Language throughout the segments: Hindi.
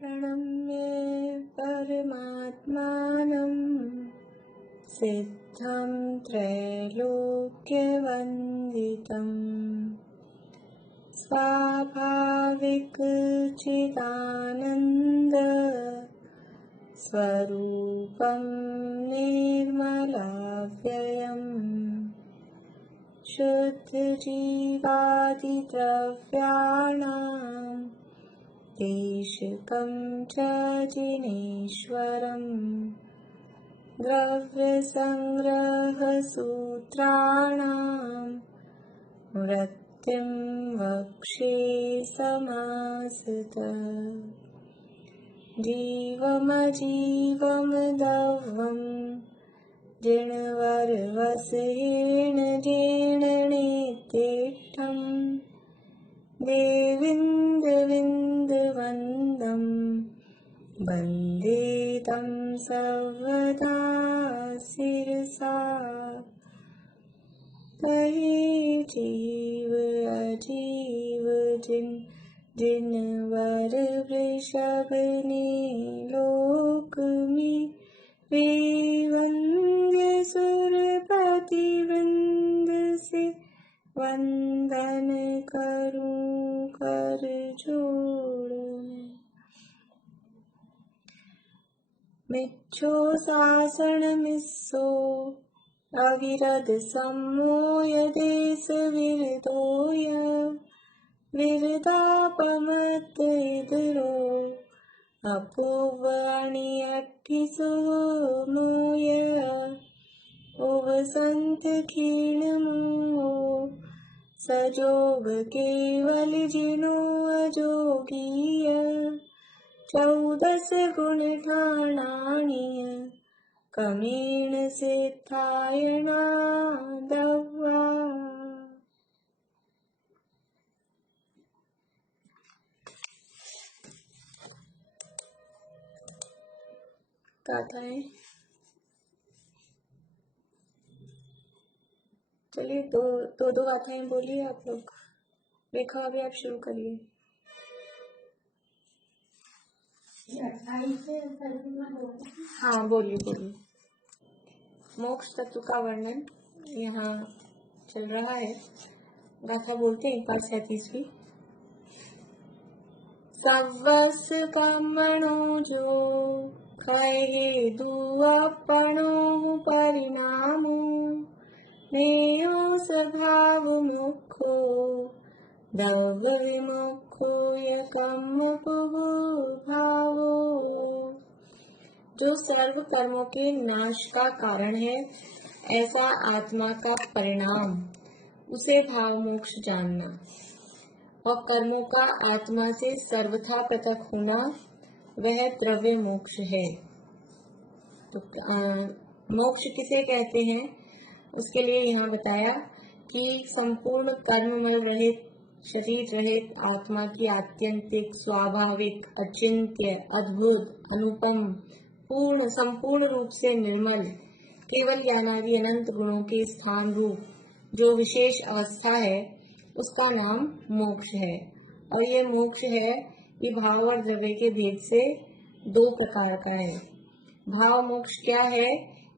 प्रणम्य परमात्मानं सिद्धं त्रैलोक्यवन्दितं स्वाभाविकचिदानन्द स्वरूपं निर्मलाव्ययम् शुद्धजीवादिद्रव्याणां देशिकं च जिनेश्वरम् द्रव्यसंग्रहसूत्राणां वृत्तिं वक्षे समासतः जीवमजीवमदव्यं जिणवरवसेन जीर्णनेत्येष्टं देविन्दविन्दवन्दं वन्दे तं सर्वदा शिरसा कहे जीव अजीव जिनवर वृषभने लोक में वे वंद्य सुरपति वृंद से वंदन करूं कर जोड़ मिच्छो सासण मिस्सो अविरद सम्मोय देश विरदोय विरदापमत इदरो अपोवाणी अट्ठिसो मोय ओव संत खीण मो सजोग केवल जिनो अजोगीय 14 गुण ठाणाणीय कमीण सिद्धायणा दव्वा गाथाएं। चलिए दो गाथाएं बोलिए आप लोग। रेखा अभी आप शुरू करिए। हाँ बोलिए। मोक्ष तत्व का वर्णन यहाँ चल रहा है। गाथा बोलते हैं 37वीं। सवस कामणो जो कहे दुआपणो परिणामो नेयो स्वभाव मुखो दव विमुखो यकम भावो। जो सर्व कर्मों के नाश का कारण है ऐसा आत्मा का परिणाम उसे भाव मोक्ष जानना और कर्मों का आत्मा से सर्वथा पृथक होना वह द्रव्य मोक्ष है। तो मोक्ष किसे कहते हैं उसके लिए यहाँ बताया कि संपूर्ण कर्ममय रहित शरीर रहित आत्मा की आत्यंतिक स्वाभाविक अचिंत्य अद्भुत अनुपम पूर्ण संपूर्ण रूप से निर्मल केवल ज्ञानादि अनंत गुणों के स्थान रूप जो विशेष अवस्था है उसका नाम मोक्ष है। और ये मोक्ष है ये भाव और द्रव्य के भेद से 2 प्रकार का है। भाव मोक्ष क्या है?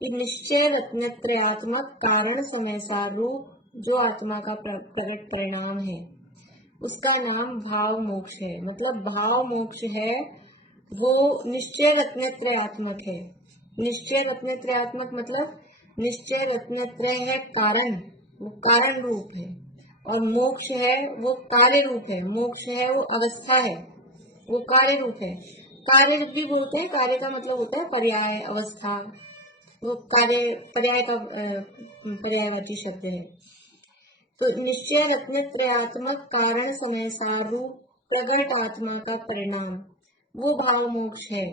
ये निश्चय रत्नत्रयात्मक कारण समय सार रूप जो आत्मा का प्रकट परिणाम है उसका नाम भाव मोक्ष है। मतलब भाव मोक्ष है वो निश्चय रत्नत्रयात्मक है। निश्चय रत्नत्रयात्मक मतलब निश्चय रत्नत्रय है कारण, वो कारण रूप है, और मोक्ष है वो कार्य रूप है। मोक्ष है वो अवस्था है, वो कार्य रूप है। कार्य भी बोलते हैं, कार्य का मतलब होता है पर्याय अवस्था, वो कार्य पर्याय का पर्यायवाची शब्द है। तो निश्चय रत्नत्रयात्मक कारण समय सार रूप प्रगट आत्मा का परिणाम वो भाव मोक्ष है।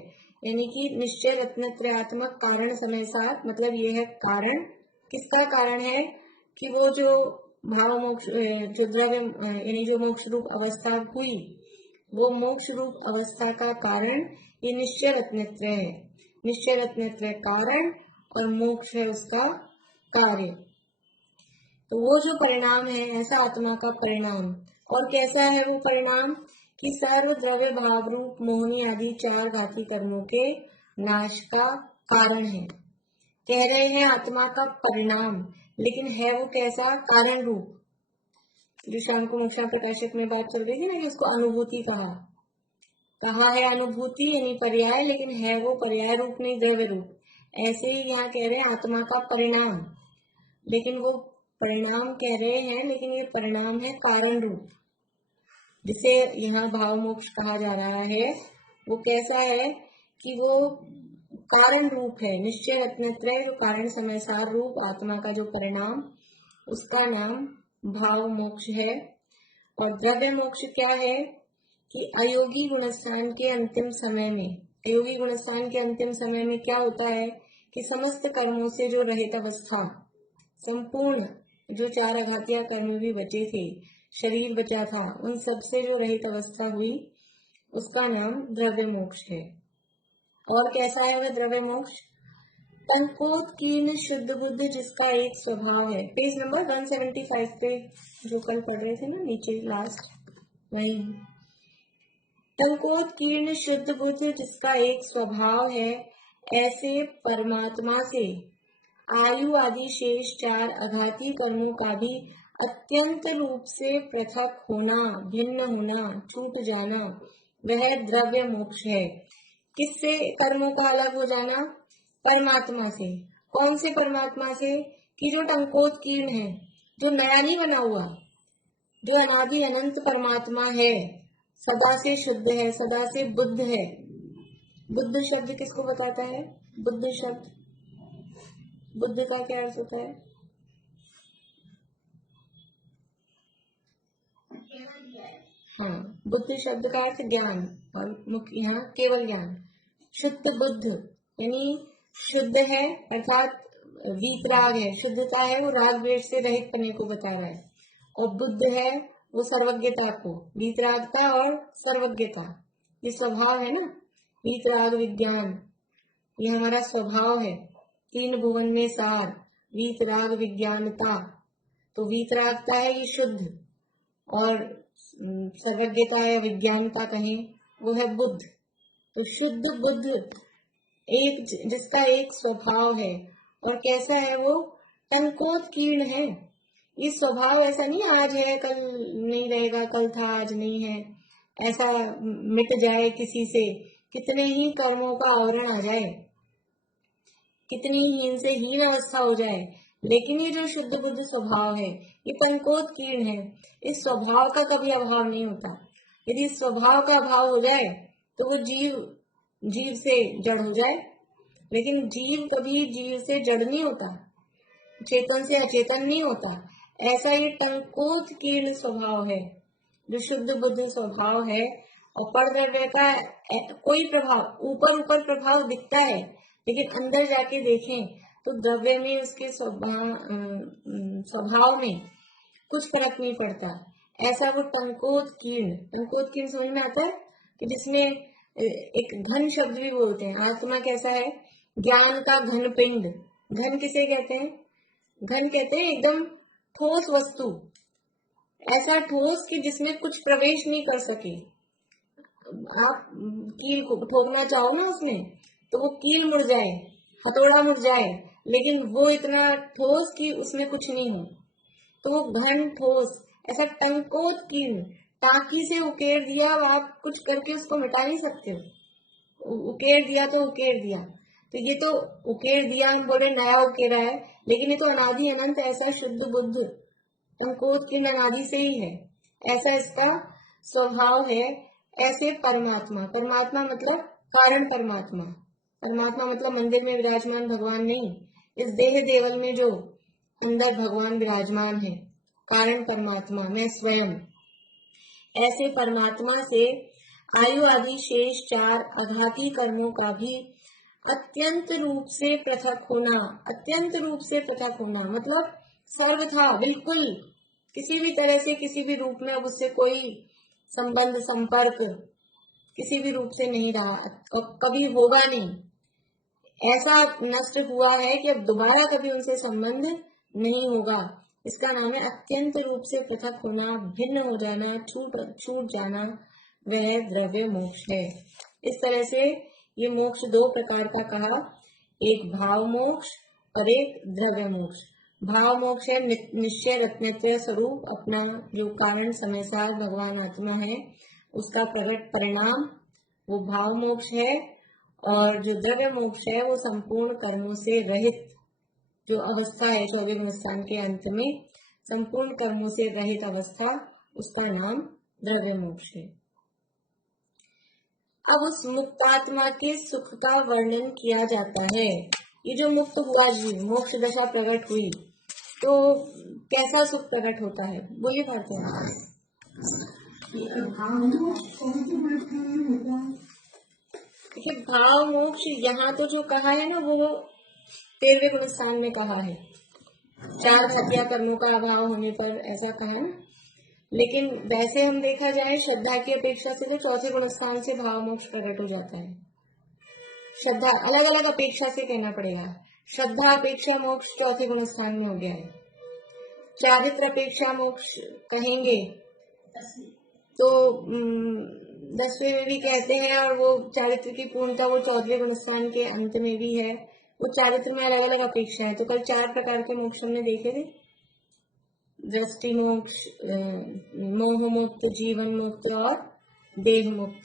यानी कि निश्चय रत्नत्रयात्मक कारण समय सार मतलब ये है कारण। किसका कारण है? कि वो जो भाव मोक्ष जो द्रव्य यानी जो मोक्ष रूप अवस्था हुई वो मोक्ष रूप अवस्था का कारण ये निश्चय रत्नत्रय है। निश्चय रत्नत्रय कारण और मोक्ष है उसका कार्य। तो वो जो परिणाम है ऐसा आत्मा का परिणाम। और कैसा है वो परिणाम कि सर्व द्रव्य भाव रूप मोहिनी आदि 4 घाती कर्मों के नाश का कारण है। कह रहे हैं आत्मा का परिणाम, लेकिन है वो कैसा? कारण रूप। जो शाम को मोक्षा प्रकाशक में बात चल रही थी ना कि उसको अनुभूति कहा है अनुभूति यानी पर्याय, लेकिन है वो पर्याय रूप नहीं, द्रव्य रूप। ऐसे ही यहाँ कह रहे हैं आत्मा का परिणाम, लेकिन वो परिणाम कह रहे हैं, लेकिन ये परिणाम है कारण रूप, जिसे यहाँ भाव मोक्ष कहा जा रहा है। वो कैसा है कि वो कारण रूप है, निश्चय रत्नत्रय जो कारण समय सार रूप आत्मा का जो परिणाम, उसका नाम भाव मोक्ष है। और द्रव्य मोक्ष क्या है कि अयोगी गुणस्थान के अंतिम समय में, अयोगी गुणस्थान के अंतिम समय में क्या होता है कि समस्त कर्मों से जो रहित अवस्था, संपूर्ण जो 4 आघातिया कर्म भी बचे थे, शरीर बचा था, उन सब से जो रहित अवस्था हुई, उसका नाम द्रव्य मोक्ष है। और कैसा है वह द्रव्य मोक्ष? पंकोत्कीर्ण शुद्ध बुद्ध जिसका एक स्वभाव है। पेज नंबर 175 पे जो कल पढ़ रहे थे ना, नीचे लास्ट वही। पंकोत्कीर्ण शुद्ध बुद्ध जिसका एक स्वभाव है, ऐसे परमात्मा से आयु आदि शेष 4 आघाती कर्मों का भी अत्यंत रूप से पृथक होना, भिन्न होना, छूट जाना, वह द्रव्य मोक्ष है। किससे कर्मों का अलग हो जाना? परमात्मा से। कौन से परमात्मा से? कि जो टंकोत्कीर्ण है, जो नया नहीं बना हुआ, जो अनादि अनंत परमात्मा है, सदा से शुद्ध है, सदा से बुद्ध है। बुद्ध शब्द किसको बताता है? बुद्ध शब्द, बुद्ध का क्या अर्थ होता है? हाँ, बुद्ध शब्द का अर्थ ज्ञान, और मुख्य यहाँ केवल ज्ञान। शुद्ध बुद्ध यानी शुद्ध है, अर्थात वीतराग है, शुद्धता है, वो राग द्वेष से रहित करने को बता रहा है। और बुद्ध है वो सर्वज्ञता को, वीतरागता और सर्वज्ञता, ये स्वभाव है ना, वीतराग विज्ञान, ये हमारा स्वभाव है। 3 भुवन में सार, वीतराग विज्ञानता। तो वीतरागता है ये शुद्ध, और सर्वज्ञता या विज्ञानता कहें, वो है बुद्ध। तो शुद्ध बुद्ध एक जिसका एक स्वभाव है, और कैसा है वो? टंकोत्कीर्ण है। ये स्वभाव ऐसा नहीं आज है कल नहीं रहेगा, कल था आज नहीं है, ऐसा मिट जाए किसी से, कितने ही कर्मों का आवरण आ जाए, कितनी हीन से हीन अवस्था हो जाए, लेकिन ये जो शुद्ध बुद्ध स्वभाव है, ये पंकोत्कीर्ण है। इस स्वभाव का कभी अभाव नहीं होता। यदि स्वभाव का अभाव हो जाए तो वो जीव से जड़ हो जाए, लेकिन जीव कभी जीव से जड़ नहीं होता, चेतन से अचेतन नहीं होता। ऐसा ये टंकोत्कीर्ण स्वभाव है, जो शुद्ध बुद्ध स्वभाव है। और परद्रव्य का कोई प्रभाव, ऊपर ऊपर प्रभाव दिखता है, लेकिन अंदर जाके देखें तो द्रव्य में, उसके स्वभाव में कुछ फर्क नहीं पड़ता। ऐसा वो टंकोत्कीर्ण, टंकोत्कीर्ण समझ में आता है कि जिसमें एक घन शब्द भी बोलते हैं। आत्मा कैसा है? ज्ञान का घन पिंड। घन किसे कहते हैं? घन कहते हैं एकदम ठोस वस्तु, ऐसा ठोस कि जिसमें कुछ प्रवेश नहीं कर सके। आप कील को ठोकना चाहो ना उसमें, तो वो कील मुड़ जाए, हथौड़ा मुड़ जाए, लेकिन वो इतना ठोस कि उसमें कुछ नहीं हो। तो वो घन ठोस, ऐसा टंकोत्कीर्ण, टाकी से उकेर दिया, आप कुछ करके उसको मिटा नहीं सकते हो। उकेर दिया तो उकेर दिया। तो ये तो उकेर दिया, हम बोले नया उकेरा है, लेकिन ये तो अनादि अनंत ऐसा शुद्ध बुद्ध टंकोत्कीर्ण अनादि से ही है, ऐसा इसका स्वभाव है। ऐसे परमात्मा, परमात्मा मतलब कारण परमात्मा, परमात्मा मतलब मंदिर में विराजमान भगवान नहीं, इस देह देवल में जो अंदर भगवान विराजमान है, कारण परमात्मा में स्वयं। ऐसे परमात्मा से आयु आदि शेष 4 आघाती कर्मों का भी अत्यंत रूप से पृथक होना, अत्यंत रूप से पृथक होना मतलब सर्वथा बिल्कुल किसी भी तरह से, किसी भी रूप में अब उससे कोई संबंध संपर्क किसी भी रूप से नहीं रहा, कभी होगा नहीं, ऐसा नष्ट हुआ है कि अब दोबारा कभी उनसे संबंध नहीं होगा। इसका नाम है अत्यंत रूप से पृथक होना, भिन्न हो जाना, छूट जाना, वह द्रव्य मोक्ष है। इस तरह से ये मोक्ष दो प्रकार का कहा, एक भाव मोक्ष और एक द्रव्य मोक्ष। भाव मोक्ष है निश्चय रत्नत्व स्वरूप अपना जो कारण समय सार भगवान आत्मा है उसका प्रकट परिणाम, वो भाव मोक्ष है। और जो द्रव्य मोक्ष है वो संपूर्ण कर्मों से रहित जो अवस्था है 24 गुण स्थान के अंत में संपूर्ण कर्मों से रहित अवस्था, उसका नाम द्रव्य मोक्ष है। अब उस मुक्तात्मा के सुख का वर्णन किया जाता है। ये जो मुक्त हुआ जीव, मोक्ष दशा प्रकट हुई तो कैसा सुख प्रकट होता है, बोलिए भारती। देखिए भाव मोक्ष यहाँ तो जो कहा है ना वो 13वें गुण स्थान में कहा है, 4 क्षत्रिय कर्मों का अभाव होने पर ऐसा कहा ना। लेकिन वैसे हम देखा जाए श्रद्धा की अपेक्षा से तो चौथे गुण स्थान से भाव मोक्ष प्रकट हो जाता है। श्रद्धा अलग अलग अपेक्षा से कहना पड़ेगा, श्रद्धा अपेक्षा मोक्ष चौथे गुण स्थान में हो गया है। चारित्र अपेक्षा मोक्ष कहेंगे तो 10वें में भी कहते हैं, और वो चारित्र की पूर्णता वो 14वें गुण स्थान के अंत में भी है। वो चारित्र में अलग अलग अपेक्षा है। तो कल 4 प्रकार के मोक्ष हमने देखे थे, दृष्टि मोक्ष, मोह मुक्त, जीवन मुक्त और देह मुक्त।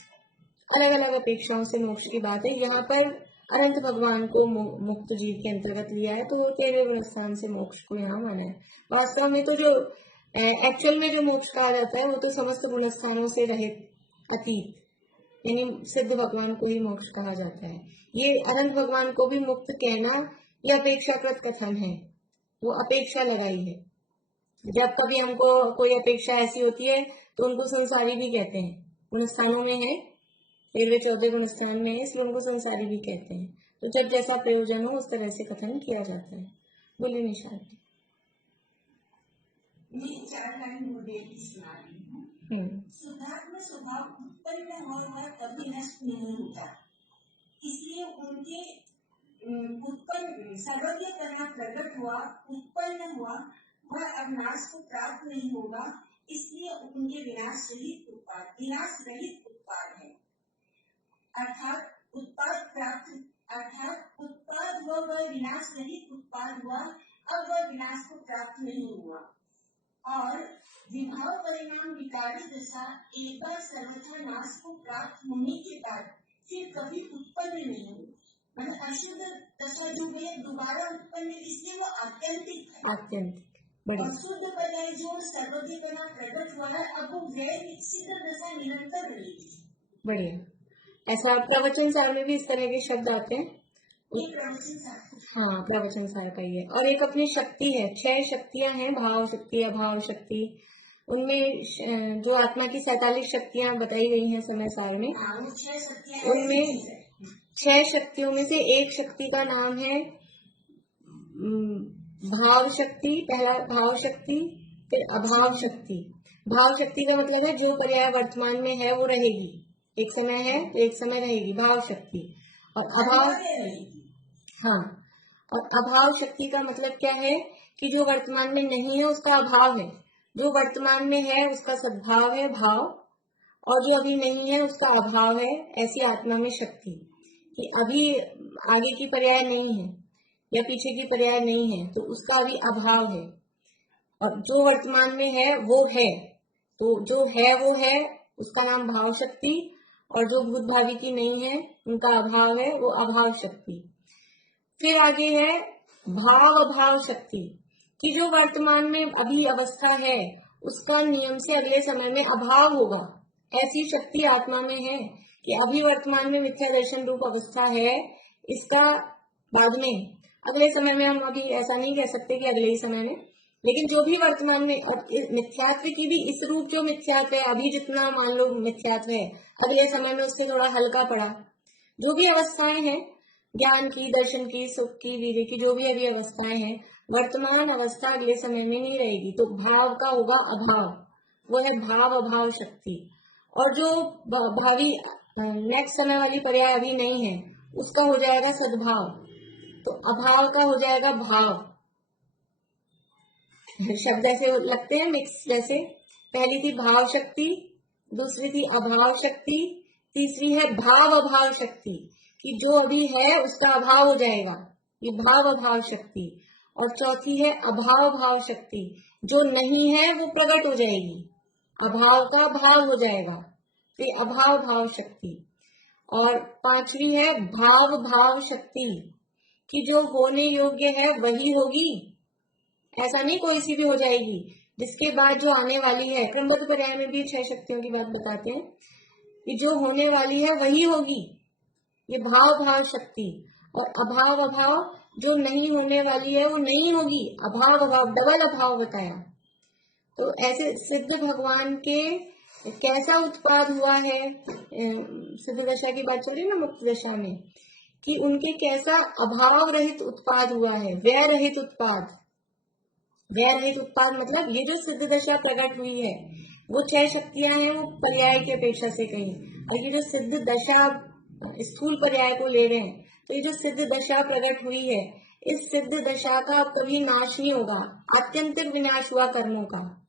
अलग अलग अपेक्षाओं से मोक्ष की बात है। यहाँ पर अनंत भगवान को मुक्त जीव के अंतर्गत लिया है, तो वो 13वें गुण स्थान से मोक्ष को यहाँ माना है। वास्तव में तो जो एक्चुअल में जो मोक्ष कहा जाता है वो तो समस्त गुण स्थानों से रहित अतीत यानी सिद्ध भगवान को ही मोक्ष कहा जाता है। ये अनंत भगवान को भी मुक्त कहना यह अपेक्षाकृत कथन है, वो अपेक्षा लगाई है। जब कभी हमको कोई अपेक्षा ऐसी होती है तो उनको संसारी भी कहते हैं, गुण स्थानों में है 13वें 14वें गुण स्थान में है, इसलिए उनको संसारी भी कहते हैं। तो जब जैसा प्रयोजन हो उस तरह से कथन किया जाता है। बोलिए निशान। मैं 4 लाइन मोडेल सुना रही हूँ। शुद्धात्मा स्वभाव उत्पन्न होकर कभी नष्ट नहीं होता, इसलिए उनके उत्पन्न सर्वज्ञ करना प्रकट हुआ, उत्पन्न हुआ, वह अब नाश को प्राप्त नहीं होगा, इसलिए उनके विनाश रहित उत्पाद है। अर्थात उत्पाद हुआ वह विनाश रहित उत्पाद हुआ, अब वह विनाश को प्राप्त नहीं हुआ। और विभाव परिणाम विकारी दशा एक बार सर्वथा नाश को प्राप्त होने के बाद फिर कभी उत्पन्न नहीं हुई। मतलब अशुद्ध दशा जो है दोबारा उत्पन्न, इसलिए वो आत्यंतिक और शुद्ध पर्याय जो सर्वज्ञ करना प्रकट हुआ है, अब वो गैर सिद्ध दशा निरंतर रहेगी। बढ़िया। ऐसा प्रवचन सार में भी इस तरह के शब्द आते हैं। हाँ, प्रवचन सार का ही है। और एक अपनी शक्ति है, 6 शक्तियां हैं, भाव शक्ति, अभाव शक्ति। उनमें जो आत्मा की 47 शक्तियां बताई गई हैं समय सार में, उनमें 6 शक्तियों में से एक शक्ति का नाम है भाव शक्ति। पहला भाव शक्ति, फिर अभाव शक्ति। भाव शक्ति का मतलब है जो पर्याय वर्तमान में है वो रहेगी, एक समय है तो एक समय रहेगी, भाव शक्ति। और अभाव, हाँ, और अभाव शक्ति का मतलब क्या है कि जो वर्तमान में नहीं है उसका अभाव है, जो वर्तमान में है उसका सद्भाव है भाव, और जो अभी नहीं है उसका अभाव है। ऐसी आत्मा में शक्ति कि अभी आगे की पर्याय नहीं है या पीछे की पर्याय नहीं है तो उसका अभी अभाव है, और जो वर्तमान में है वो है, तो जो है वो है उसका नाम भाव शक्ति, और जो भूत भावी की नहीं है उनका अभाव है, वो अभाव शक्ति। फिर आगे है भाव अभाव शक्ति कि जो वर्तमान में अभी अवस्था है उसका नियम से अगले समय में अभाव होगा। ऐसी शक्ति आत्मा में है कि अभी वर्तमान में मिथ्या दर्शन रूप अवस्था है, इसका बाद में अगले समय में, हम अभी ऐसा नहीं कह सकते कि अगले ही समय में, लेकिन जो भी वर्तमान में, और मिथ्यात्व की भी इस रूप जो मिथ्यात्व है अभी जितना मान लो मिथ्यात्व है, अगले समय में उससे थोड़ा हल्का पड़ा। जो भी अवस्थाएं हैं ज्ञान की, दर्शन की, सुख की, वीर्य की, जो भी अभी अवस्थाएं हैं, वर्तमान अवस्था अगले समय में नहीं रहेगी, तो भाव का होगा अभाव, वो है भाव अभाव शक्ति। और जो भावी नेक्स्ट समय वाली पर्याय अभी नहीं है उसका हो जाएगा सद्भाव, तो अभाव का हो जाएगा भाव। शब्द ऐसे लगते हैं मिक्स, जैसे पहली थी भाव शक्ति, दूसरी थी अभाव शक्ति, तीसरी है भाव अभाव शक्ति कि जो अभी है उसका अभाव हो जाएगा, ये भाव अभाव शक्ति। और चौथी है अभाव भाव शक्ति, जो नहीं है वो प्रकट हो जाएगी, अभाव का भाव हो जाएगा, तो अभाव भाव शक्ति। और पांचवी है भाव भाव शक्ति कि जो होने योग्य है वही होगी, ऐसा नहीं कोई सी भी हो जाएगी। जिसके बाद जो आने वाली है, क्रमबद्ध पर्याय में भी 6 शक्तियों की बात बताते हैं कि जो होने वाली है वही होगी, ये भाव भाव शक्ति। और अभाव अभाव, जो नहीं होने वाली है वो नहीं होगी, अभाव अभाव, डबल अभाव बताया। तो ऐसे सिद्ध भगवान के कैसा उत्पाद हुआ है, सिद्ध दशा की बात चल रही ना मुक्त दशा में, कि उनके कैसा अभाव रहित उत्पाद हुआ है, व्यय रहित उत्पाद। व्यय रहित उत्पाद मतलब ये जो सिद्ध दशा प्रकट हुई है वो 6 शक्तियां हैं, वो पर्याय की अपेक्षा से कहीं, और ये जो सिद्ध दशा स्थूल पर्याय को ले रहे हैं, तो ये जो सिद्ध दशा प्रकट हुई है, इस सिद्ध दशा का कभी नाश नहीं होगा, आत्यंतिक विनाश हुआ कर्मों का,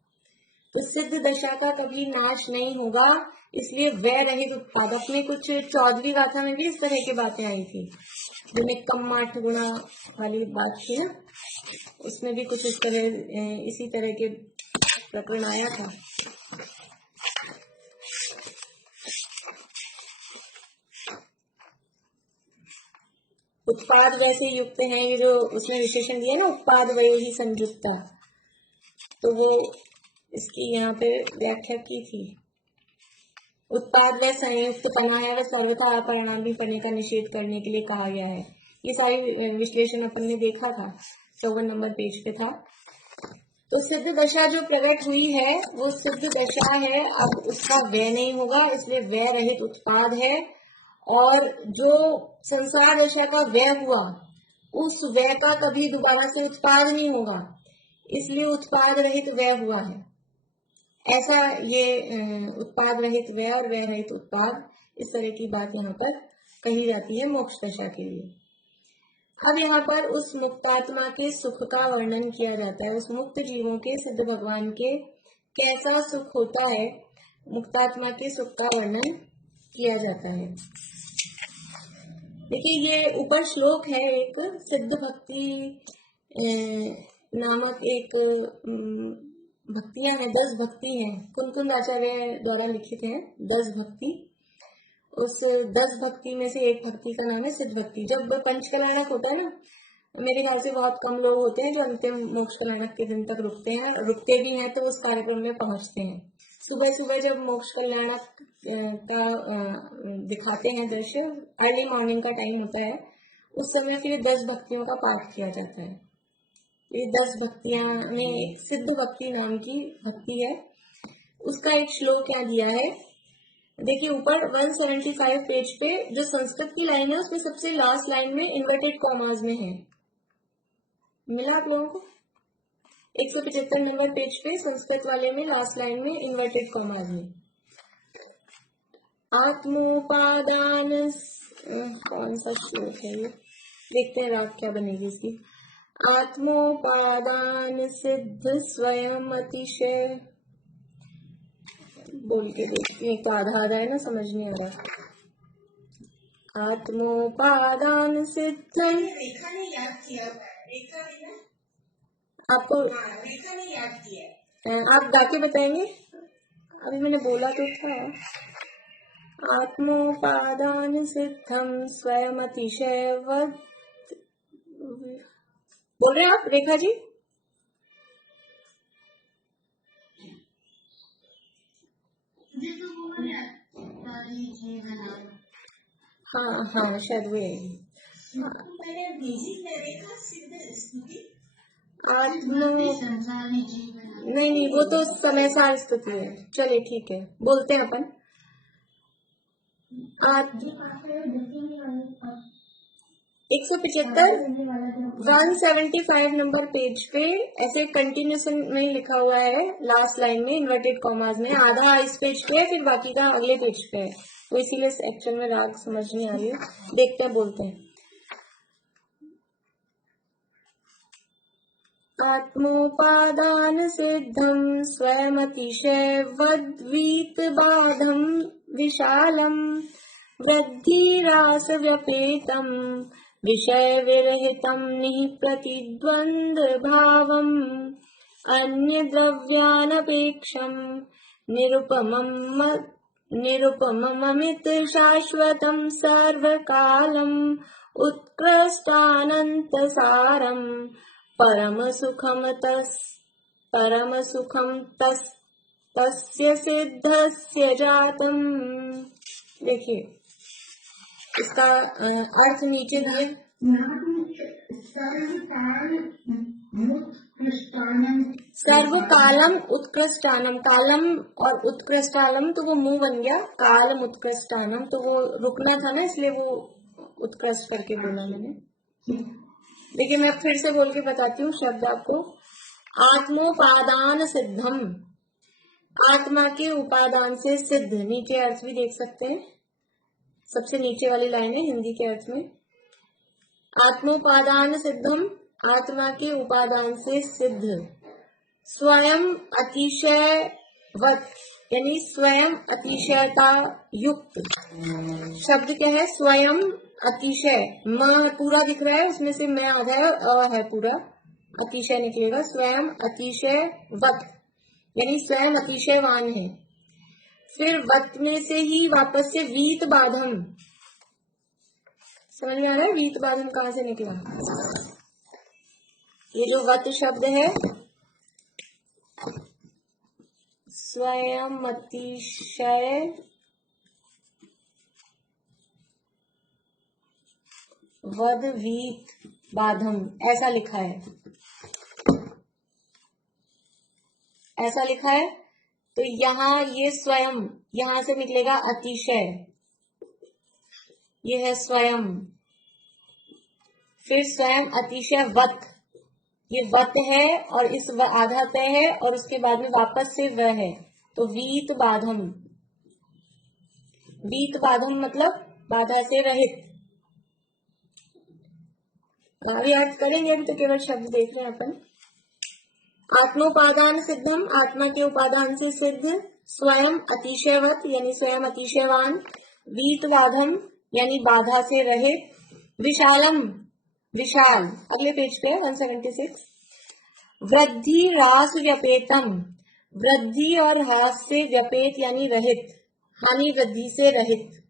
तो सिद्ध दशा का कभी नाश नहीं होगा, इसलिए व्यय रहित उत्पाद। अपने कुछ 14वीं गाथा में भी इस तरह की बातें आई थी, जिनमें कम 8 गुणा वाली बात थी ना, उसमें भी कुछ इस तरह इसी तरह के प्रकरण आया था। उत्पाद वैसे युक्त हैं, ये जो उसने विशेषण दिया ना उत्पाद वय ही संयुक्ता, तो वो इसकी यहाँ पे व्याख्या की थी। उत्पाद व संयुक्त पना है व सर्वथा अपरिणामी पने का निषेध करने के लिए कहा गया है। ये सारी विश्लेषण अपन ने देखा था, 54 नंबर पेज पे था। तो सिद्ध दशा जो प्रकट हुई है वो सिद्ध दशा है, अब उसका व्यय नहीं होगा, इसलिए व्यय रहित उत्पाद है। और जो संसार दशा का व्यय हुआ उस व्यय का कभी दोबारा से उत्पाद नहीं होगा, इसलिए उत्पाद रहित व्यय हुआ है। ऐसा ये उत्पाद रहित व्यय और व्यय रहित उत्पाद, इस तरह की बात यहाँ पर कही जाती है मोक्ष दशा के लिए। अब यहाँ पर उस मुक्तात्मा के सुख का वर्णन किया जाता है, उस मुक्त जीवों के, सिद्ध भगवान के कैसा सुख होता है, मुक्तात्मा के सुख का वर्णन किया जाता है। देखिए ये ऊपर श्लोक है, एक सिद्ध भक्ति नामक एक भक्तियां हैं, 10 भक्ति हैं, कुंकुंद आचार्य द्वारा लिखित हैं 10 भक्ति। उस 10 भक्ति में से एक भक्ति का नाम है सिद्ध भक्ति। जब पंचकल्याणक होता है ना, मेरे ख्याल से बहुत कम लोग होते हैं जो अंतिम मोक्ष कल्याणक के दिन तक रुकते भी हैं, तो उस कार्यक्रम में पहुंचते हैं। सुबह सुबह जब मोक्ष कल्याणक का दिखाते हैं दृश्य, अर्ली मॉर्निंग का टाइम होता है, उस समय फिर 10 भक्तियों का पाठ किया जाता है। ये 10 भक्तियां में एक सिद्ध भक्ति नाम की भक्ति है, उसका एक श्लोक यहाँ दिया है। देखिए ऊपर 175 पेज पे जो संस्कृत की लाइन है उसमें सबसे लास्ट लाइन में इन्वर्टेड कॉमास में है, मिला आप लोगों को? 175 नंबर पेज पे संस्कृत वाले में लास्ट लाइन में इन्वर्टेड कॉमास में आत्मोपादान, कौन सा श्लोक है ये, देखते हैं राग क्या बनेगी इसकी। आत्मोपादान सिद्ध स्वयं अतिशय, बोल के देखती हैं, तो आधा आधा है ना, समझ नहीं आ रहा। आत्मोपादान सिद्ध, रेखा ने याद किया, रेखा ने ना आपको रेखा ने याद किया, आप गा के बताएंगे? अभी मैंने बोला तो था, आत्मोपादान सिद्धम स्वयं अतिशय वद, बोल रहे हैं आप रेखा जी? हाँ हाँ शायद वो है। आत्म नहीं, वो तो समय सार स्तुति है। चलिए ठीक है, बोलते हैं अपन। 175 नंबर पेज पे ऐसे कंटिन्यूशन में लिखा हुआ है, लास्ट लाइन में इन्वर्टेड कॉमास में, आधा इस पेज पे है, फिर बाकी का अगले पेज पे है, तो इसीलिए एक्चुअल में राग समझ नहीं आ रही है। देखते हैं, बोलते हैं। आत्मोपादान सिद्धं स्वयमतिशयवद्वीत बाधं विशालम् वृद्धिरास व्यपेतम् विषय विरहितं निःप्रतिद्वन्द्वभावम् अन्य द्रव्यानपेक्षम् निरुपममित शाश्वतं सर्वकालम् उत्कृष्टानन्तसारम् परम सुखम तस्य सिद्धस्य जातम्। देखिए इसका अर्थ नीचे दिए। सर्वकालम उत्कृष्टानम, कालम और उत्कृष्टालम तो वो मुंह बन गया, कालम उत्कृष्टानम तो वो रुकना था ना, इसलिए वो उत्कृष्ट करके बोला मैंने। देखिए मैं फिर से बोल के बताती हूँ शब्द आपको। आत्मोपादान सिद्धम, आत्मा के उपादान से सिद्ध, नीचे अर्थ भी देख सकते हैं, सबसे नीचे वाली लाइन है हिंदी के अर्थ में। आत्मोपादान सिद्धम, आत्मा के उपादान से सिद्ध। स्वयं अतिशयवत यानी स्वयं अतिशयता युक्त। शब्द क्या है? स्वयं अतिशय, म पूरा दिख रहा है, उसमें से मैं आधा है, अ है पूरा, अतिशय निकलेगा। स्वयं अतिशयवत यानी स्वयं अतिशयवान है। फिर वत में से ही वापस से वीत बाधम, समझ में आ रहा है वीत बाधम कहां से निकला? ये जो वत शब्द है, स्वयं अतिशय वद वीत बाधम, ऐसा लिखा है, ऐसा लिखा है। तो यहाँ ये स्वयं, यहां से निकलेगा अतिशय, ये है स्वयं। फिर स्वयं अतिशय वत, ये वत है और इस आधा तय है और उसके बाद में वापस से वह है, तो वीत बाधम। वीत बाधम मतलब बाधा से रहित। अभी अर्थ करेंगे, अभी तो केवल शब्द देख रहे हैं अपन। आत्मोपादान सिद्धम, आत्मा के उपादान से सिद्ध। स्वयं अतिशयवत यानी स्वयं अतिशयवान। वीत बाधम यानी बाधा से रहित। विशालम, विशाल, अगले पेज पे 176। वृद्धि रास व्यपेतम, वृद्धि और ह्रास से व्यपेत यानी रहित, हानि वृद्धि से रहित।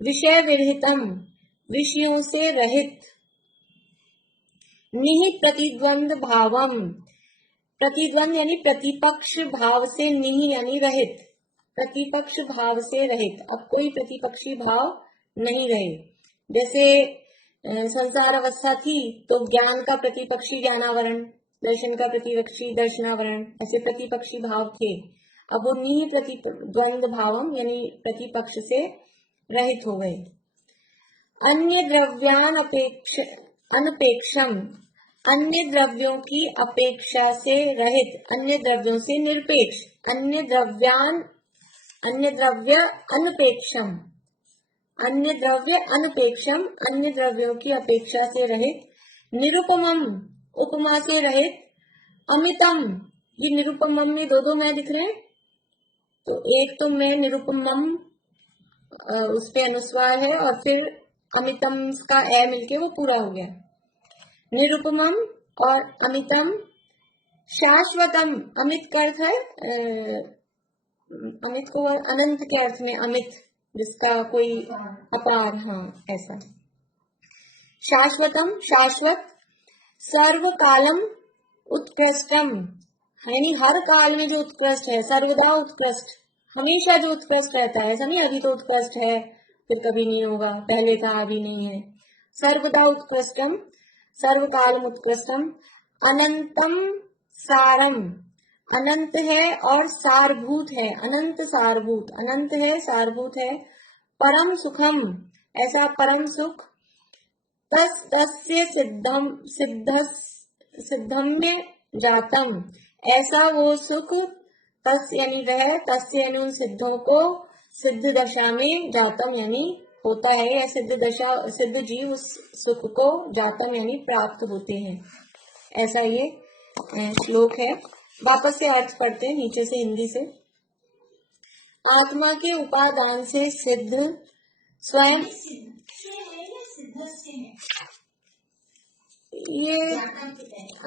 विषय विरहितम, विषयों से रहित। निहि प्रतिद्वंद भावम, प्रतिद्वंद यानी प्रतिपक्ष भाव से, निहि यानी रहित, प्रतिपक्ष भाव से रहित। अब कोई प्रतिपक्षी भाव नहीं रहे। जैसे संसार अवस्था थी तो ज्ञान का प्रतिपक्षी ज्ञानावरण, दर्शन का प्रतिपक्षी दर्शनावरण, ऐसे प्रतिपक्षी भाव थे। अब वो निहि प्रतिद्वंद भावम यानी प्रतिपक्ष से रहित हो गए। अन्य द्रव्यान अनपेक्षम, अन्य द्रव्यों की अपेक्षा से रहित, अन्य द्रव्यों से निरपेक्ष। अन्य द्रव्य अनपेक्षम, अन्य द्रव्य अनपेक्षम, अन्य द्रव्यों की अपेक्षा से रहित। निरुपमम, उपमा से रहित। अमितम, ये निरुपमम में दो दो मैं दिख रहे हैं, तो एक तो मैं निरुपमम उस पे अनुस्वार है और फिर अमितम का ए मिलके वो पूरा हो गया। निरुपमम और अमितम। शाश्वतम, अमित का अर्थ है अमित को अनंत के अर्थ में अमित, जिसका कोई अपार, हाँ ऐसा। शाश्वतम, शाश्वत। सर्वकालम उत्कृष्टम, यानी हर काल में जो उत्कृष्ट है, सर्वदा उत्कृष्ट, हमेशा जो उत्कृष्ट रहता है, ऐसा नहीं अभी तो उत्कृष्ट है फिर कभी नहीं होगा, पहले था अभी नहीं है। सर्वदा उत्कृष्टम, सर्वकालम उत्कृष्टम। अनंतम सारम, अनंत है और सारभूत है, अनंत सारभूत, अनंत है सारभूत है। परम सुखम, ऐसा परम सुख। तस्य सिद्धम्य जातम, ऐसा वो सुख, तस्य यानी वह, तस्य यानी उन सिद्धों को, सिद्ध दशा में, जातम यानी होता है, या सिद्ध दशा, सिद्ध जीव उस सुख को, जातम यानी प्राप्त होते हैं। ऐसा ये श्लोक है। वापस से अर्थ पढ़ते हैं नीचे से हिंदी से। आत्मा के उपादान से सिद्ध स्वयं, ये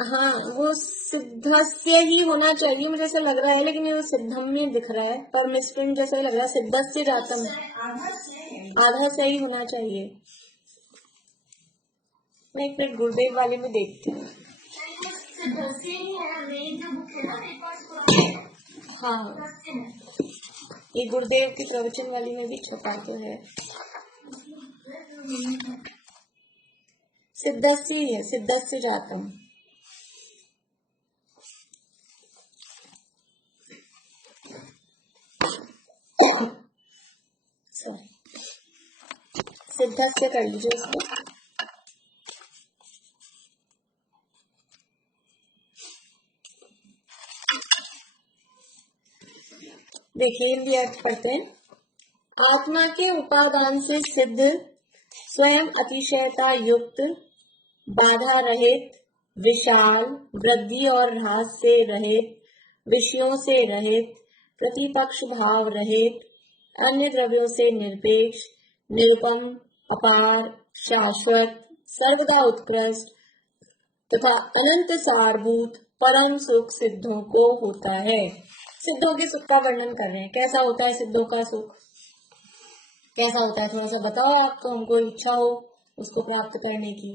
हाँ वो सिद्धस्य ही होना चाहिए मुझे ऐसा लग रहा है, लेकिन ये सिद्धम में दिख रहा है पर मिसप्रिंट जैसा ही लग रहा है। सिद्धस्य जातम आधा से ही होना चाहिए। मैं एक मिनट गुरुदेव वाले में देखती हूँ। हाँ ये गुरुदेव की प्रवचन वाली में भी छपा तो है। सिद्धस्य है, सिद्धस्य जातम। सॉरी, सिद्धस्य कर लीजिए इसको। देखिए हिंदी अर्थ पढ़ते हैं। आत्मा के उपादान से सिद्ध स्वयं अतिशयता युक्त, बाधा रहित, विशाल, वृद्धि और ह्रास से रहित, विषयों से रहित, प्रतिपक्ष भाव रहित, अन्य द्रव्यों से निरपेक्ष, निरुपम, अपार, शाश्वत, सर्वदा उत्कृष्ट तथा अनंत सारभूत परम सुख सिद्धों को होता है। सिद्धों के सुख का वर्णन कर रहे हैं। कैसा होता है सिद्धों का सुख, कैसा होता है थोड़ा सा बताओ आपको, हमको इच्छा हो उसको प्राप्त करने की,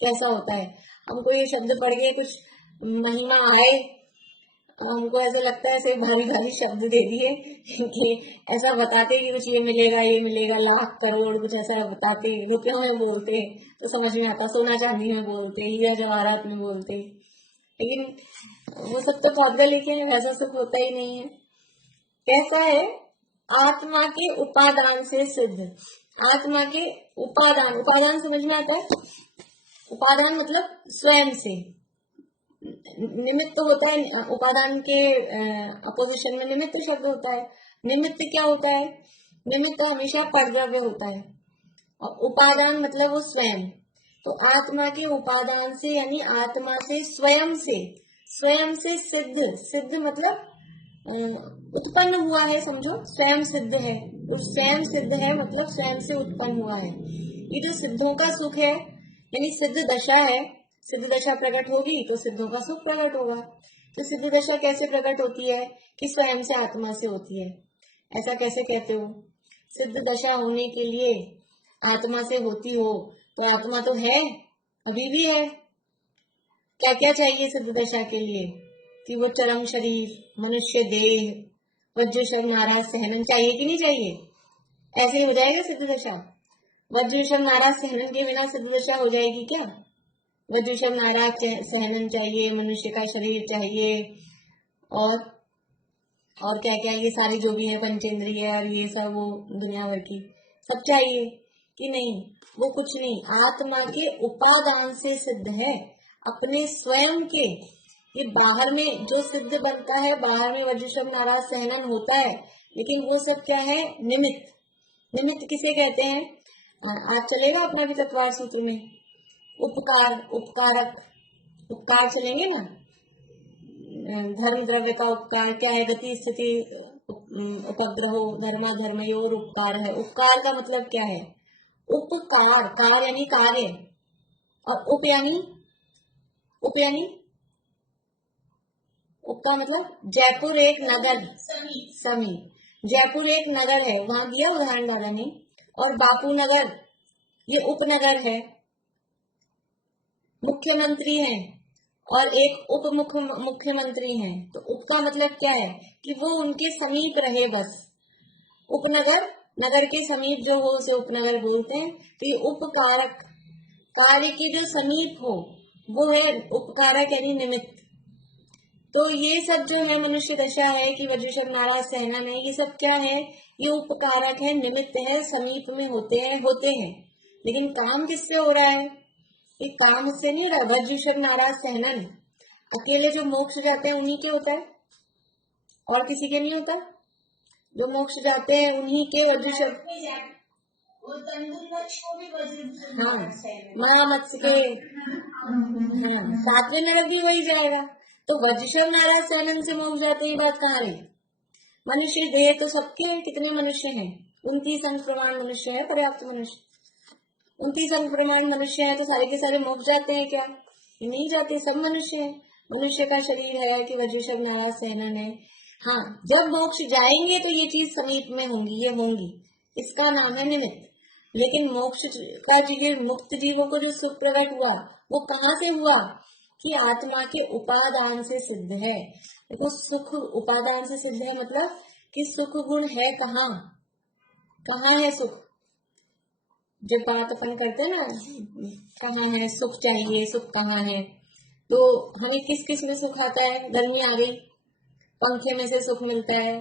कैसा होता है। हमको ये शब्द पढ़ के कुछ महिमा आए, हमको ऐसा लगता है ऐसे भारी भारी शब्द दे दिए कि ऐसा बताते कि कुछ ये मिलेगा लाख करोड़, कुछ ऐसा बताते, रुपयों में बोलते तो समझ में आता, सोना चांदी में बोलते, हीरा जवाहरात में बोलते, लेकिन वो सब तो भौगोलिक है, वैसा सब होता ही नहीं है। कैसा है, आत्मा के उपादान से सिद्ध। आत्मा के उपादान, उपादान समझ में आता है। उपादान मतलब स्वयं से, निमित्त तो होता है, उपादान के अपोजिशन में निमित्त शब्द होता है। निमित्त क्या होता है, निमित्त हमेशा परद्रव्य होता है, और उपादान मतलब वो स्वयं। तो आत्मा के उपादान से यानी आत्मा से स्वयं से सिद्ध, सिद्ध मतलब उत्पन्न हुआ है, समझो स्वयं सिद्ध है, तो स्वयं सिद्ध है मतलब स्वयं से उत्पन्न हुआ है। ये जो सिद्धों का सुख है यानी सिद्ध दशा है, सिद्ध दशा प्रकट होगी तो सिद्धों का सुख प्रकट होगा। तो सिद्ध दशा कैसे प्रकट होती है कि स्वयं से आत्मा से होती है। ऐसा कैसे कहते हो, सिद्ध दशा होने के लिए आत्मा से होती हो तो आत्मा तो है, अभी भी है। क्या क्या चाहिए सिद्ध दशा के लिए, कि वो चरम शरीर, मनुष्य देह, वज्रशव नाराज सहनन चाहिए कि नहीं चाहिए। ऐसे ही हो जाएगा सिद्ध दशा। वज्रशव नाराज सहनन के बिना सिद्ध दशा हो जाएगी क्या। वज्रशव नाराज सहनन चाहिए, मनुष्य का शरीर चाहिए, और क्या क्या ये सारी जो भी है पंचेंद्रिय और ये सब वो दुनिया भर की सब चाहिए कि नहीं। वो कुछ नहीं, आत्मा के उपादान से सिद्ध है, अपने स्वयं के। ये बाहर में जो सिद्ध बनता है, बाहर में वज्रशव नाराज सहनन होता है, लेकिन वो सब क्या है, निमित्त। निमित्त किसे कहते हैं, आज चलेगा अपना भी तत्वार सूत्र में, उपकार, उपकारक, उपकार चलेंगे ना। धर्म द्रव्य का उपकार क्या है, गति स्थिति उपग्रहो धर्मा धर्मयोर उपकार है। उपकार का मतलब क्या है, उपकार, कार यानी कार्य, और उप यानी उप का मतलब जयपुर एक नगर, समीप। जयपुर एक नगर है, वहां दिया उदाहरण दादा ने, और बापू नगर ये उपनगर है। मुख्यमंत्री हैं और एक उप मुख्यमंत्री हैं, तो उप का मतलब क्या है कि वो उनके समीप रहे बस। उपनगर, नगर के समीप जो हो उसे उपनगर बोलते हैं। तो ये उपकारक, कार्य के जो समीप हो वो है उपकारक यानी निमित्त। तो ये सब जो है मनुष्य दशा है कि वज्रशव नाराज सहनन है, ये सब क्या है, ये उपकारक है, निमित्त है, समीप में होते हैं। लेकिन काम किससे हो रहा है, ये काम उससे नहीं रहा। वज्रशव नाराज सहनन अकेले जो मोक्ष जाते हैं उन्हीं के होता है, और किसी के नहीं होता। जो मोक्ष जाते हैं उन्हीं के वज्रशव, हाँ महामत्स्य के हाँ, सातवें नरक भी वही जाएगा। तो वज्रशव नाराज से आनंद से मोक्ष जाते, ये बात कहाँ रही? मनुष्य देह तो सबके हैं, कितने मनुष्य हैं? 29 अंक प्रमाण मनुष्य है, पर्याप्त मनुष्य। 29 अंक प्रमाण मनुष्य है, तो सारे के सारे मोक्ष जाते हैं क्या? ये नहीं जाते, सब मनुष्य है। मनुष्य का शरीर है कि वज्रशव नाराज सेनन है। हाँ, जब मोक्ष जाएंगे तो ये चीज समीप में होंगी, ये होंगी, इसका नाम है निमित्त। लेकिन मोक्ष का ये मुक्त जीवों को जो सुख प्रकट हुआ, वो कहाँ से हुआ? कि आत्मा के उपादान से सिद्ध है। देखो, सुख उपादान से सिद्ध है मतलब कि सुख गुण है कहाँ? कहाँ है सुख? जब बात अपन करते हैं ना, कहाँ है सुख, चाहिए सुख कहाँ है, तो हमें किस किस में सुख आता है? गर्मी आ गई, पंखे में से सुख मिलता है,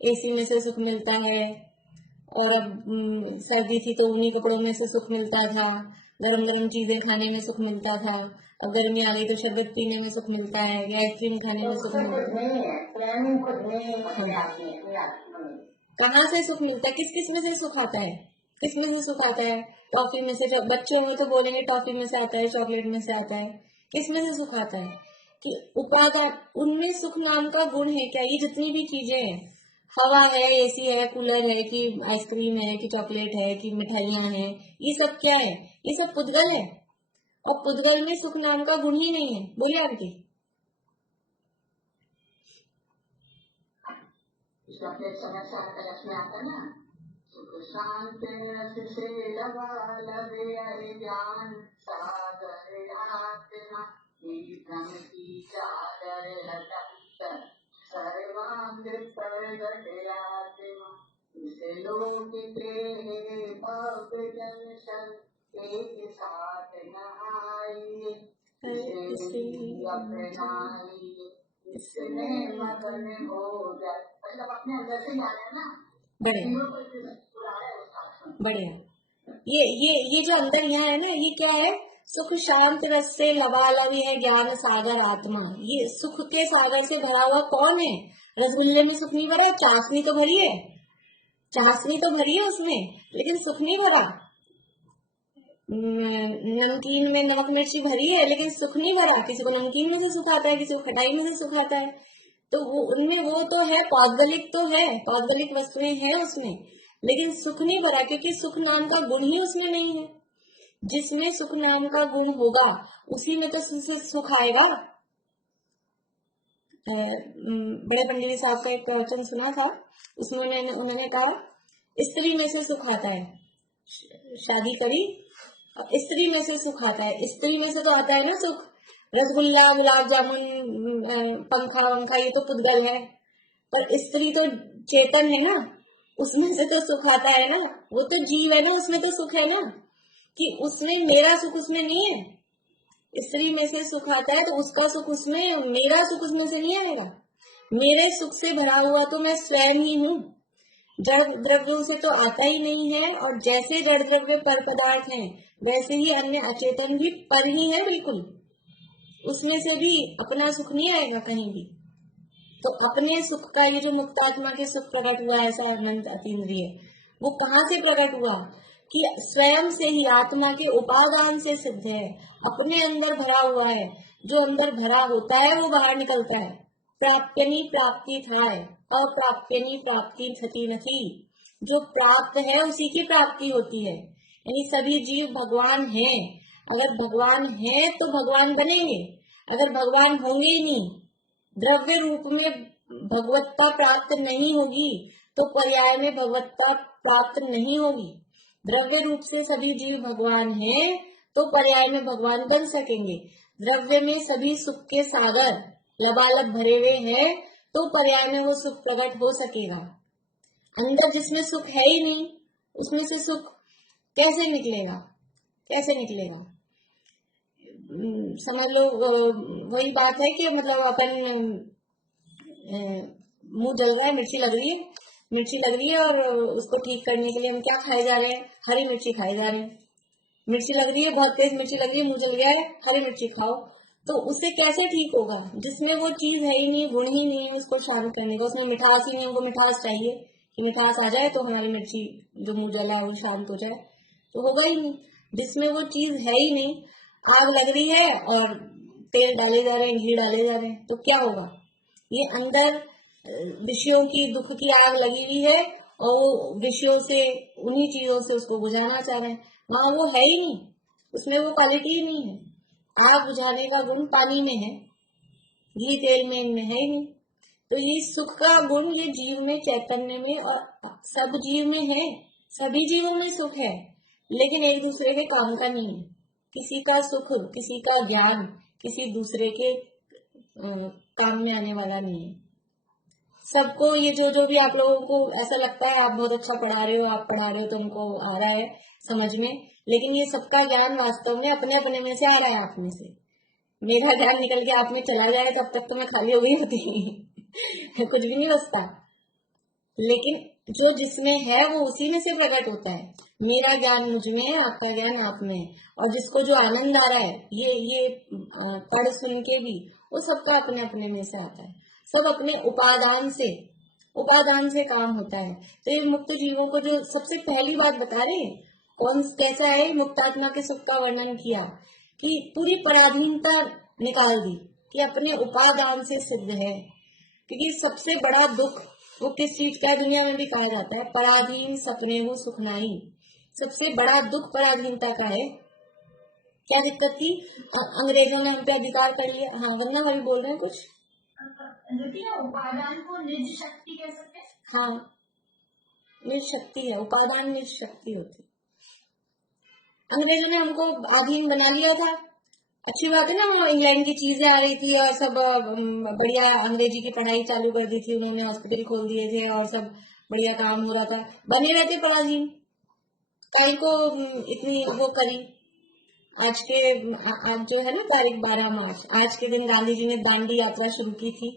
एसी में से सुख मिलता है, और अब सर्दी थी तो उन्हीं कपड़ों में से सुख मिलता था, गरम गरम चीजें खाने में सुख मिलता था, अब गर्मी आ गई तो शरबत पीने में सुख मिलता है, आइसक्रीम खाने में सुख मिलता है। कहाँ से सुख मिलता है? किस किस में से सुख आता है? किस में से सुख आता है? टॉफी में से, बच्चों में तो बोलेंगे टॉफी में से आता है, चॉकलेट में से आता है। किस में से सुख आता है? कि उपादान, उनमें सुख नाम का गुण है क्या? ये जितनी भी चीजें हैं, हवा है, एसी है, कूलर है, कि आइसक्रीम है, कि चॉकलेट है, कि मिठाइयां हैं, ये सब क्या है? ये सब पुद्गल है। और पुद्गल में सुख नाम का गुण ही नहीं है। बोलिए आंटी। समस्या आता ना, सुख शांत से ज्ञान सागर आत्मा भ्रम की चादर हटाकर सर्वांग प्रगट आत्मा इसे लोक के भक्त जन सन एक साथ नहाइए, अपनाइए, इसमें मगन हो जाए। मतलब अपने अंदर से जाना है ना। बढ़िया बढ़िया। ये जो अंदर यहाँ है ना, ये क्या है? सुख शांत रस से लबालब है ज्ञान सागर आत्मा। ये सुख के सागर से भरा हुआ कौन है? रसगुल्ले में सुख नहीं भरा, चाशनी तो भरी है, चाशनी तो भरी है उसमें, लेकिन सुख नहीं भरा। नमकीन में नमक मिर्ची भरी है, लेकिन सुख नहीं भरा। किसी को नमकीन में से सुख आता है, किसी को खटाई में से सुख आता है। तो वो उनमें वो तो है, पौद्गलिक तो है, पौद्गलिक वस्तुएं हैं उसमें, लेकिन सुख नहीं भरा, क्योंकि सुख नाम का गुण ही उसमें नहीं है। जिसमें सुख नाम का गुण होगा उसी में तो सुख आएगा। बड़े पंडित साहब का एक प्रवचन सुना था, उसमें उन्होंने कहा स्त्री में से सुख आता है, शादी करी, स्त्री में से सुख आता है। स्त्री में से तो आता है ना सुख, रसगुल्ला, गुलाब जामुन, पंखा वंखा, ये तो पुद्गल है, पर स्त्री तो चेतन है ना, उसमें से तो सुख आता है ना, वो तो जीव है ना, उसमें तो सुख है ना, कि उसमें मेरा सुख उसमें नहीं है। स्त्री में से सुख आता है तो उसका सुख उसमें, मेरा सुख उसमें से नहीं आएगा। मेरे सुख से भरा हुआ तो मैं स्वयं ही हूँ, जड़ द्रव्यों से तो आता ही नहीं है। और जैसे जड़ द्रव्य पर पदार्थ हैं, वैसे ही अन्य अचेतन भी पर ही है, बिल्कुल उसमें से भी अपना सुख नहीं आएगा कहीं भी। तो अपने सुख का ये जो मुक्तात्मा के सुख प्रकट हुआ, ऐसा अनंत अतीन्द्रिय, वो कहाँ से प्रकट हुआ? कि स्वयं से ही आत्मा के उपादान से सिद्ध है, अपने अंदर भरा हुआ है। जो अंदर भरा होता है वो बाहर निकलता है। प्राप्यनी प्राप्ति था, अप्राप्यनी प्राप्ति थती नहीं। जो प्राप्त है उसी की प्राप्ति होती है। यानी सभी जीव भगवान हैं। अगर भगवान है तो भगवान बनेंगे, अगर भगवान होंगे ही नहीं, द्रव्य रूप में भगवत्ता प्राप्त नहीं होगी, तो पर्याय में भगवत्ता प्राप्त नहीं होगी। द्रव्य रूप से सभी जीव भगवान हैं, तो पर्याय में भगवान बन सकेंगे। द्रव्य में सभी सुख के सागर लबालब भरे हुए हैं, तो पर्याय में वो सुख प्रकट हो सकेगा। अंदर जिसमें सुख है ही नहीं, उसमें से सुख कैसे निकलेगा? कैसे निकलेगा? समझ लो, वही बात है कि मतलब अपन मुंह जल रहा है, मिर्ची लग रही है, और उसको ठीक करने के लिए हम क्या खाए जा रहे हैं? हरी मिर्ची खाए जा रहे हैं। मिर्ची लग रही है, बहुत तेज मिर्ची लग रही है, मुंह जल गया है, हरी मिर्ची खाओ। तो उससे कैसे ठीक होगा? जिसमें वो चीज है ही नहीं, गुण ही नहीं है उसको शांत करने का, उसमें मिठास ही नहीं, हमको मिठास चाहिए कि मिठास आ जाए तो हमारी मिर्ची जो मुंह जला है वो शांत हो जाए, तो होगा ही नहीं। जिसमें वो चीज है ही नहीं, आग लग रही है और तेल डाले जा रहे हैं, घी डाले जा रहे हैं, तो क्या होगा? ये अंदर विषयों की, दुख की आग लगी हुई है और वो विषयों से, उन्हीं चीजों से उसको बुझाना चाह रहे हैं। वहां वो है ही नहीं, उसमें वो क्वालिटी ही नहीं है। आग बुझाने का गुण पानी में है, घी तेल में इनमें है ही नहीं। तो ये सुख का गुण ये जीव में, चैतन्य में और सब जीव में है। सभी जीवों में सुख है, लेकिन एक दूसरे के काम का नहीं है। किसी का सुख, किसी का ज्ञान किसी दूसरे के काम में आने वाला नहीं है। सबको ये जो जो भी आप लोगों को ऐसा लगता है आप बहुत अच्छा पढ़ा रहे हो, आप पढ़ा रहे हो तो उनको आ रहा है समझ में, लेकिन ये सबका ज्ञान वास्तव में अपने अपने में से आ रहा है, आप में से। मेरा ज्ञान निकल के आप में चला जाए तब तक तो मैं खाली हो गई होती कुछ भी नहीं बचता। लेकिन जो जिसमें है वो उसी में से प्रकट होता है। मेरा ज्ञान मुझ में है, आपका ज्ञान आप में है। और जिसको जो आनंद आ रहा है ये पढ़ सुन के भी, वो सबका अपने अपने में से आता है। सब अपने उपादान से काम होता है। तो ये मुक्त जीवों को जो सबसे पहली बात बता रहे हैं, कौन कैसा है, मुक्तात्मा के सुख का वर्णन किया कि पूरी पराधीनता निकाल दी कि अपने उपादान से सिद्ध है। क्योंकि सबसे बड़ा दुख वो किस चीज का है, दुनिया में भी कहा जाता है पराधीन सपने हो सुख नाही। सबसे बड़ा दुख पराधीनता का है। क्या दिक्कत थी? अंग्रेजों ने हम पे अधिकार कर लिया। हाँ, वरना भाभी बोल रहे हैं कुछ? उपादान को निज शक्ति कह सकते हैं। हाँ, निज शक्ति है, उपादान निज शक्ति होती। अंग्रेजों ने हमको अधीन बना लिया था। अच्छी बात है ना, वो इंग्लैंड की चीजें आ रही थी और सब बढ़िया अंग्रेजी की पढ़ाई चालू कर दी थी उन्होंने, हॉस्पिटल खोल दिए थे और सब बढ़िया काम हो रहा था। बने रहते पराधीन, कल को इतनी वो करी। आज जो है ना तारीख 12 मार्च, आज के दिन गांधी जी ने दांडी यात्रा शुरू की थी।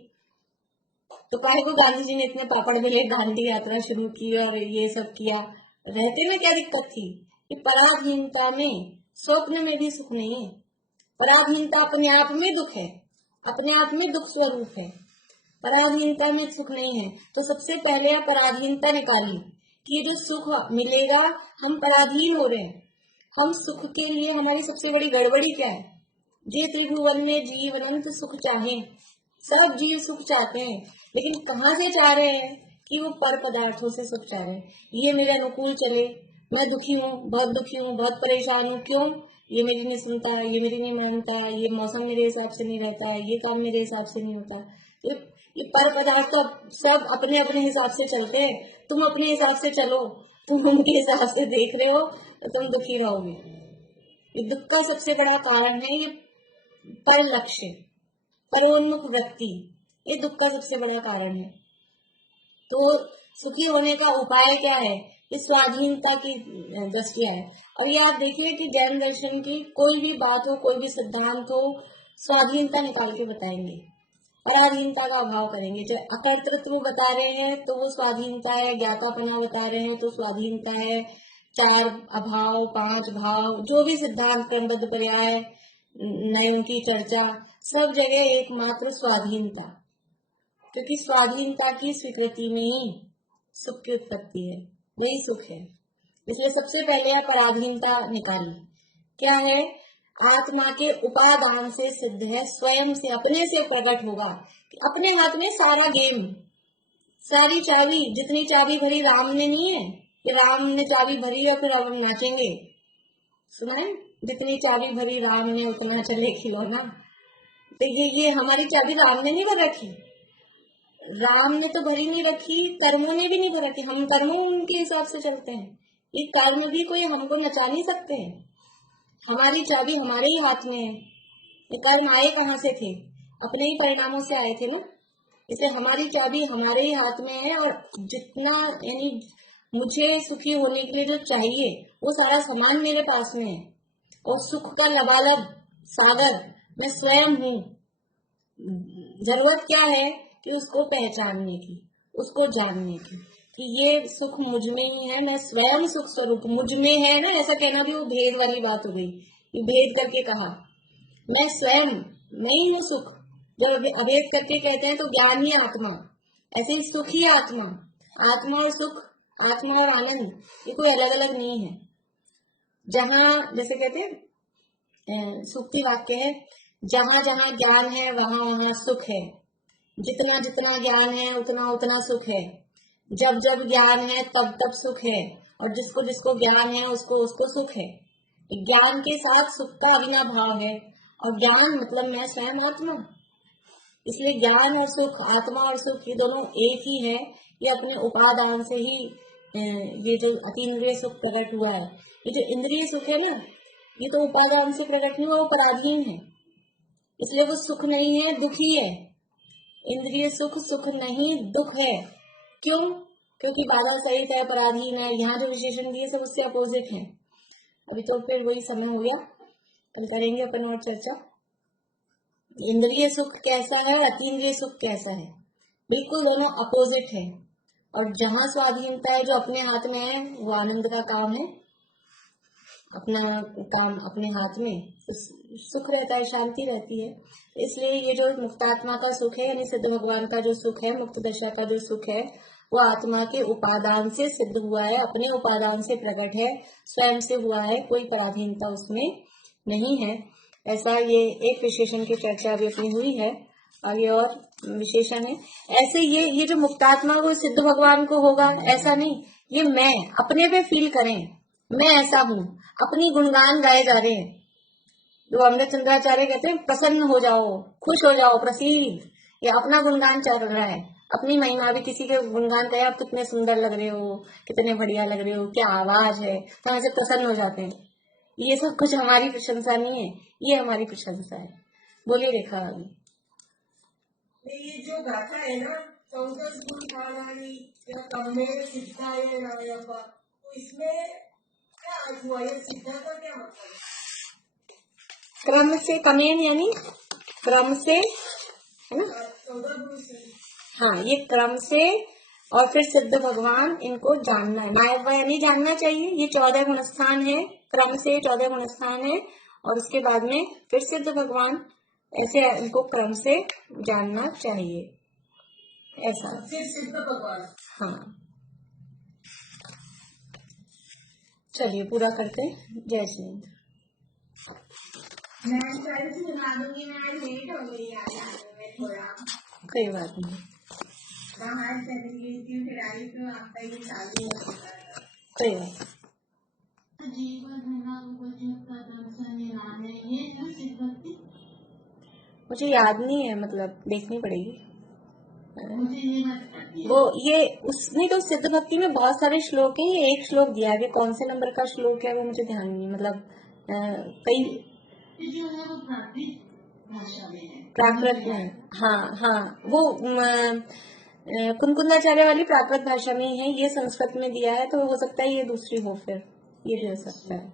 तो काहे को गांधी जी ने इतने पापड़ बेले दांडी यात्रा शुरू की और ये सब किया? रहते में क्या दिक्कत थी? कि पराधीनता में, स्वप्न में भी सुख नहीं है। पराधीनता अपने आप में दुख है, अपने आप में दुख स्वरूप है। पराधीनता में सुख नहीं है। तो सबसे पहले आप पराधीनता निकालिए कि ये जो सुख मिलेगा, हम पराधीन हो रहे हैं। हम सुख के लिए, हमारी सबसे बड़ी गड़बड़ी क्या है? जे त्रिभुवन में जीव अनंत सुख चाहे। सब जीव सुख चाहते हैं, लेकिन कहाँ से चाह रहे हैं? कि वो पर पदार्थों से सुख चाह रहे हैं। ये मेरे अनुकूल चले, मैं दुखी हूँ, बहुत दुखी हूँ, बहुत परेशान हूँ। क्यों? ये मेरी नहीं सुनता, ये मेरी नहीं मानता, ये मौसम मेरे हिसाब से नहीं रहता है, ये काम मेरे हिसाब से नहीं होता। ये पर पदार्थ तो सब अपने अपने हिसाब से चलते हैं। तुम अपने हिसाब से चलो, तुम उनके हिसाब से देख रहे हो तो तुम दुखी रहोगे। ये दुख का सबसे बड़ा कारण है, ये पर लक्ष्य, परोन्मुख वृत्ति, ये दुख का सबसे बड़ा कारण है। तो सुखी होने का उपाय क्या है? ये स्वाधीनता की दृष्टिया है। और ये आप देखिए कि जैन दर्शन की कोई भी बात हो, कोई भी सिद्धांत हो, स्वाधीनता निकाल के बताएंगे, पराधीनता का अभाव करेंगे। जो अकर्तृत्व बता रहे हैं तो वो स्वाधीनता है, ज्ञातापना बता रहे हैं तो स्वाधीनता है, 4 अभाव, 5 भाव, जो भी सिद्धांत, क्रमबद्ध पर्याय, नयों की चर्चा, सब जगह एकमात्र स्वाधीनता। क्योंकि स्वाधीनता की स्वीकृति में ही सुख की उत्पत्ति है, यही सुख है। इसलिए सबसे पहले आप पराधीनता निकालिए। क्या है? आत्मा के उपादान से सिद्ध है, स्वयं से, अपने से प्रकट होगा। अपने हाथ में सारा गेम, सारी चाबी, जितनी चाबी भरी राम ने नहीं है कि राम ने चाबी भरी और फिर अब हम नाचेंगे। सुना है? जितनी चाबी भरी राम ने उतना चले खिलौना। तो ये हमारी चाबी राम ने नहीं भर रखी, राम ने तो भरी नहीं रखी, कर्मों ने भी नहीं भर रखी। हम कर्मों उनके हिसाब से चलते हैं। ये कर्म भी कोई हमको नचा नहीं सकते हैं। हमारी चाबी हमारे ही हाथ में है। ये कर्म आए कहाँ से थे? अपने ही परिणामों से आए थे ना। इसलिए हमारी चाबी हमारे ही हाथ में है। और जितना, यानी मुझे सुखी होने के लिए जो चाहिए वो सारा सामान मेरे पास में है। और सुख का लबालब सागर मैं स्वयं हूँ। जरूरत क्या है? कि उसको पहचानने की, उसको जानने की कि ये सुख मुझ में ही है। मैं स्वयं सुख स्वरूप मुझ में है ना, ऐसा कहना भी वो भेद वाली बात हो गई। ये भेद करके कहा, मैं स्वयं, मैं ही हूँ सुख। जब अभेद करके कहते हैं तो ज्ञान ही आत्मा, ऐसे ही सुख ही आत्मा। आत्मा और सुख, आत्मा और आनंद, ये कोई अलग अलग नहीं है। जहां जैसे कहते हैं सूक्ति वाक्य है, जहाँ जहाँ ज्ञान है वहाँ वहाँ सुख है, जितना जितना ज्ञान है उतना उतना सुख है, जब जब ज्ञान है तब तब सुख है, और जिसको जिसको ज्ञान है उसको उसको सुख है। ज्ञान के साथ सुख का अविनाभाव है, और ज्ञान मतलब मैं स्वयं आत्मा। इसलिए ज्ञान और सुख, आत्मा और सुख, ये दोनों एक ही है। ये अपने उपादान से ही ये जो अतीन्द्रिय सुख प्रकट हुआ है, ये जो इंद्रिय सुख है ना, ये तो उपादान से प्रकट नहीं हुआ, वो पराधीन है, इसलिए वो सुख नहीं है, दुख ही है। इंद्रिय सुख सुख नहीं, दुख है। क्यों? क्योंकि बाधा सहित है, पराधीन है। यहाँ जो विशेषण दिए सब उससे अपोजिट है। अभी तो फिर वही समय हो गया, कल करेंगे अपन और चर्चा। इंद्रिय सुख कैसा है, अतीन्द्रिय सुख कैसा है, बिल्कुल दोनों अपोजिट है। और जहाँ स्वाधीनता है, जो अपने हाथ में है, वो आनंद का काम है। अपना काम अपने हाथ में, सुख रहता है, शांति रहती है। इसलिए ये जो मुक्तात्मा का सुख है, यानी सिद्ध भगवान का जो सुख है, मुक्त दशा का जो सुख है, वो आत्मा के उपादान से सिद्ध हुआ है, अपने उपादान से प्रकट है, स्वयं से हुआ है, कोई पराधीनता उसमें नहीं है। ऐसा ये एक विशेषण की चर्चा अभी अपनी हुई है, आगे और विशेषण है। ऐसे ये जो मुक्तात्मा वो सिद्ध भगवान को होगा ऐसा नहीं, ये मैं अपने पे फील करें, मैं ऐसा हूँ, अपनी गुणगान गाए जा रहे हैं। जो अमृत चंद्राचार्य कहते हैं, प्रसन्न हो जाओ, खुश हो जाओ, प्रसीद, ये अपना गुणगान चल रहा है, अपनी महिमा। भी किसी के गुणगान कहे, आप कितने सुंदर लग रहे हो, कितने बढ़िया लग रहे हो, क्या आवाज है, तो ऐसे प्रसन्न हो जाते हैं। ये सब कुछ हमारी प्रशंसा नहीं है, ये हमारी प्रशंसा है। बोलिए रेखा वाली। ये जो गाथा है ना, 14 गुण वाली या कमे सिद्धा या नायका, तो इसमें क्या अर्थ हुआ? ये सिद्धा का क्या मतलब है? क्रम से, कमेन यानी क्रम से, है ना? 14 गुण से, हाँ, ये क्रम से, और फिर सिद्ध भगवान, इनको जानना है। नायक यानी जानना चाहिए। ये 14 गुणस्थान है, क्रम से 14 गुणस्थान है, और उसके बाद में फिर सिद्ध भगवान, ऐसे इनको क्रम से जानना चाहिए, ऐसा। फिर सिद्ध भगवान। हाँ, चलिए पूरा करते हैं। जय श्री हिंद। मैं सुना दूंगी, मैं लेट हो गई यार, थोड़ा कोई बात नहीं, बाहर चली गई थी, फिर आई तो आपका ये चालू हो गया। कोई बात। मुझे याद नहीं है, मतलब देखनी पड़ेगी। वो ये उसमें तो सिद्ध भक्ति में बहुत सारे श्लोक हैं, ये एक श्लोक दिया है, कौन से नंबर का श्लोक है वो मुझे ध्यान नहीं, मतलब कई जो है वो प्राकृत भाषा में है, प्राकृत में। हाँ हाँ, वो कुनकुंदाचार्य वाली प्राकृत भाषा में ही है, ये संस्कृत में दिया है, तो हो सकता है ये दूसरी हो, फिर ये भी हो सकता है।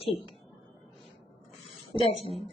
ठीक, जय श्री हिंद।